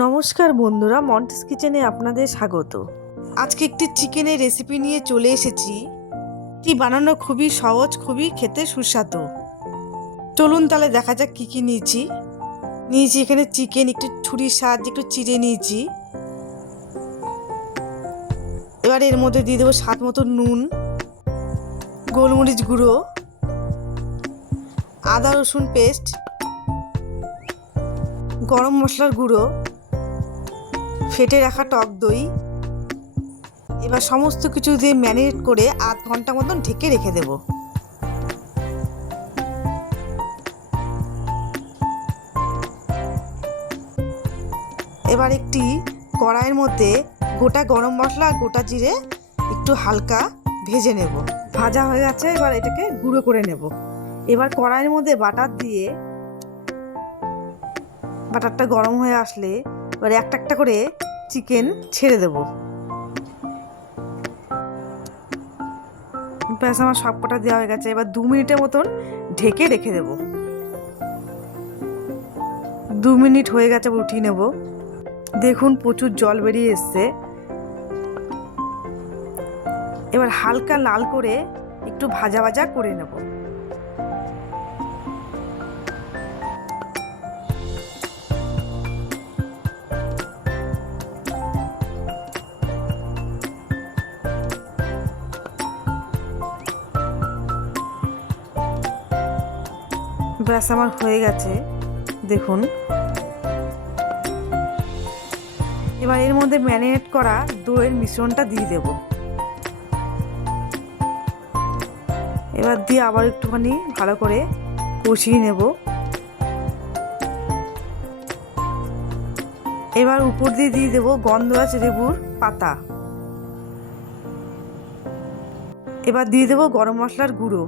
নমস্কার বন্ধুরা, মন্টিস কিচেনে আপনাদের স্বাগত। আজকে একটি চিকেনের রেসিপি নিয়ে চলে এসেছি। এটি বানানো খুবই সহজ, খুবই খেতে সুস্বাদু। চলুন তাহলে দেখা যাক কি কি নিয়েছি। এখানে চিকেন একটু ছুরির সাহায্যে একটু চিড়ে নিয়েছি। এবার এর মধ্যে দিয়ে দেবো স্বাদ মতো নুন, গোলমরিচ গুঁড়ো, আদা রসুন পেস্ট, গরম মশলার গুঁড়ো, ফেটে রাখা টক দই। এবার সমস্ত কিছু দিয়ে ম্যারিনেট করে আধ ঘন্টা মতন ঢেকে রেখে দেব। এবার একটি কড়াইয়ের মধ্যে গোটা গরম মশলা আর গোটা জিরে একটু হালকা ভেজে নেব। ভাজা হয়ে গেছে, এবার এটাকে গুঁড়ো করে নেব। এবার কড়াইয়ের মধ্যে বাটার দিয়ে বাটারটা গরম হয়ে আসলে এবার একটা একটা করে চিকেন ছেড়ে দেব। ব্যাস, আমার সব কটা দেওয়া হয়ে গেছে। এবার 2 মিনিটের মতন ঢেকে রেখে দেব। 2 মিনিট হয়ে গেছে, উঠিয়ে নেব। দেখুন প্রচুর জল বেরিয়ে এসছে। এবার হালকা লাল করে একটু ভাজা ভাজা করে নেব। ব্যাস, আমার হয়ে গেছে দেখুন। এবার এর মধ্যে ম্যারিনেট করা দইয়ের মিশ্রণটা দিয়ে দেব। এবার দিয়ে আবার একটুখানি ভালো করে কষিয়ে নেব। এবার উপর দিয়ে দিয়ে দেবো গন্ধরাজ লেবুর পাতা। এবার দিয়ে দেবো গরম মশলার গুঁড়ো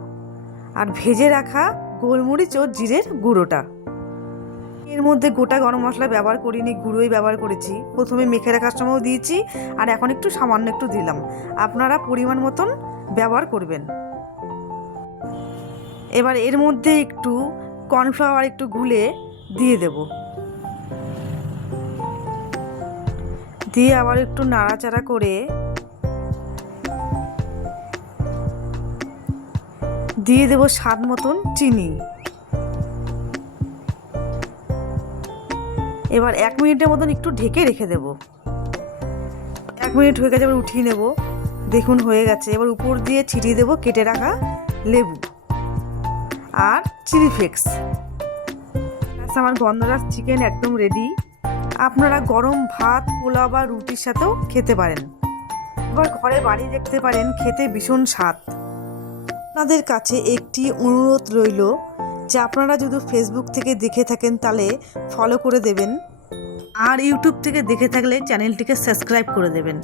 আর ভেজে রাখা গোলমরিচ ও জিরের গুঁড়োটা। এর মধ্যে গোটা গরম মশলা ব্যবহার করিনি, গুঁড়োই ব্যবহার করেছি। প্রথমে মেখে রাখার সময়ও দিয়েছি আর এখন একটু সামান্য একটু দিলাম। আপনারা পরিমাণ মতন ব্যবহার করবেন। এবার এর মধ্যে একটু কর্নফ্লাওয়ার একটু গুলে দিয়ে দেব। দিয়ে আবার একটু নাড়াচাড়া করে দিয়ে দেব স্বাদ মতন চিনি। এবার 1 মিনিটের মতন একটু ঢেকে রেখে দেব। 1 মিনিট হয়ে গেছে, এবার উঠিয়ে নেব। দেখুন হয়ে গেছে। এবার উপর দিয়ে ছিটিয়ে দেব কেটে রাখা লেবু আর চিলি ফ্লেক্স। আমার গন্ধরাজ চিকেন একদম রেডি। আপনারা গরম ভাত, পোলাও বা রুটির সাথেও খেতে পারেন। এবার ঘরে বাড়ি দেখতে পারেন, খেতে ভীষণ স্বাদ। আপনাদের কাছে একটি অনুরোধ রইল যে আপনারা যদি ফেসবুক থেকে দেখে থাকেন তাহলে ফলো করে দেবেন, আর ইউটিউব থেকে দেখে থাকলে চ্যানেলটিকে সাবস্ক্রাইব করে দেবেন।